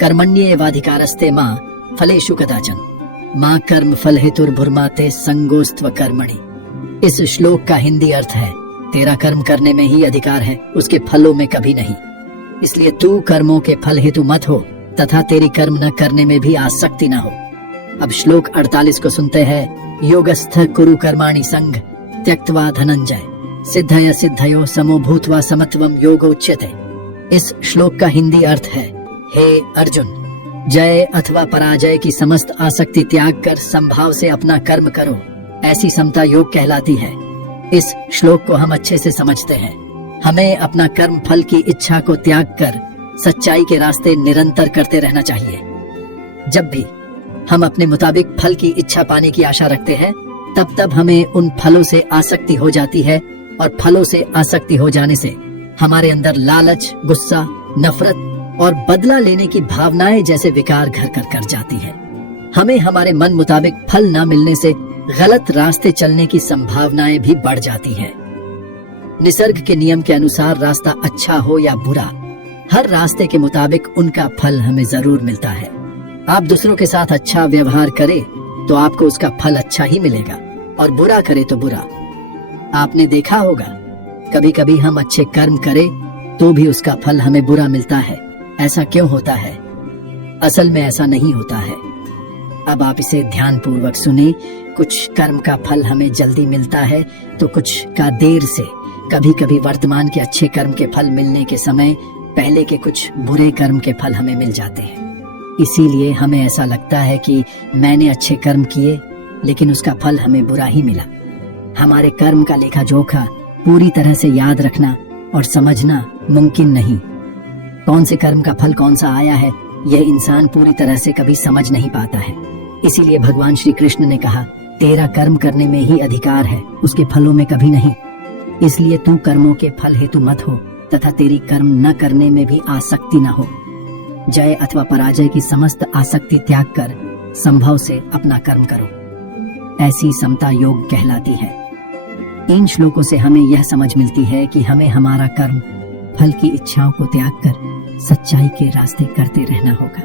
कर्मण्येवाधिकारस्ते मां फलेषु कदाचन मां कर्म फल हेतुर्भुर्माते संगोस्त्व कर्मणि। इस श्लोक का हिंदी अर्थ है, तेरा कर्म करने में ही अधिकार है, उसके फलों में कभी नहीं। इसलिए तू कर्मों के फल हेतु मत हो तथा तेरी कर्म न करने में भी आसक्ति न हो। अब श्लोक 48 को सुनते हैं। योगस्थ कुरु कर्माणि संग त्यक्त्वा धनंजय सिद्धय सिद्धयो समो भूत्वा समत्वम योगोच्यते। इस श्लोक का हिंदी अर्थ है, हे अर्जुन, जय अथवा पराजय की समस्त आसक्ति त्याग कर संभाव से अपना कर्म करो, ऐसी समता योग कहलाती है। इस श्लोक को हम अच्छे से समझते हैं। हमें अपना कर्म फल की इच्छा को त्याग कर सच्चाई के रास्ते निरंतर करते रहना चाहिए। जब भी हम अपने मुताबिक फल की इच्छा पाने की आशा रखते हैं, तब तब हमें उन फलों से आसक्ति हो जाती है और फलों से आसक्ति हो जाने से हमारे अंदर लालच, गुस्सा, नफरत और बदला लेने की भावनाएं जैसे विकार घर कर जाती है। हमें हमारे मन मुताबिक फल न मिलने से गलत रास्ते चलने की संभावनाएं भी बढ़ जाती हैं। निसर्ग के नियम के अनुसार रास्ता अच्छा हो या बुरा, हर रास्ते के मुताबिक उनका फल हमें जरूर मिलता है। आप दूसरों के साथ अच्छा व्यवहार करें तो आपको उसका फल अच्छा ही मिलेगा, और बुरा करे तो बुरा। आपने देखा होगा, कभी कभी हम अच्छे कर्म करें तो भी उसका फल हमें बुरा मिलता है। ऐसा क्यों होता है? असल में ऐसा नहीं होता है। अब आप इसे ध्यानपूर्वक सुने। कुछ कर्म का फल हमें जल्दी मिलता है तो कुछ का देर से। कभी कभी वर्तमान के अच्छे कर्म के फल मिलने के समय पहले के कुछ बुरे कर्म के फल हमें मिल जाते हैं। इसीलिए हमें ऐसा लगता है कि मैंने अच्छे कर्म किए लेकिन उसका फल हमें बुरा ही मिला। हमारे कर्म का लेखा जोखा पूरी तरह से याद रखना और समझना मुमकिन नहीं। कौन से कर्म का फल कौन सा आया है, यह इंसान पूरी तरह से कभी समझ नहीं पाता है। इसीलिए भगवान श्री कृष्ण ने कहा, तेरा कर्म करने में ही अधिकार है, उसके फलों में कभी नहीं। इसलिए तू कर्मों के फल हेतु मत हो तथा तेरी कर्म न करने में भी आसक्ति न हो। जय अथवा पराजय की समस्त आसक्ति त्याग कर संभव से अपना कर्म करो, ऐसी समता योग कहलाती है। इन श्लोकों से हमें यह समझ मिलती है कि हमें हमारा कर्म फल की इच्छाओं को त्याग कर सच्चाई के रास्ते करते रहना होगा।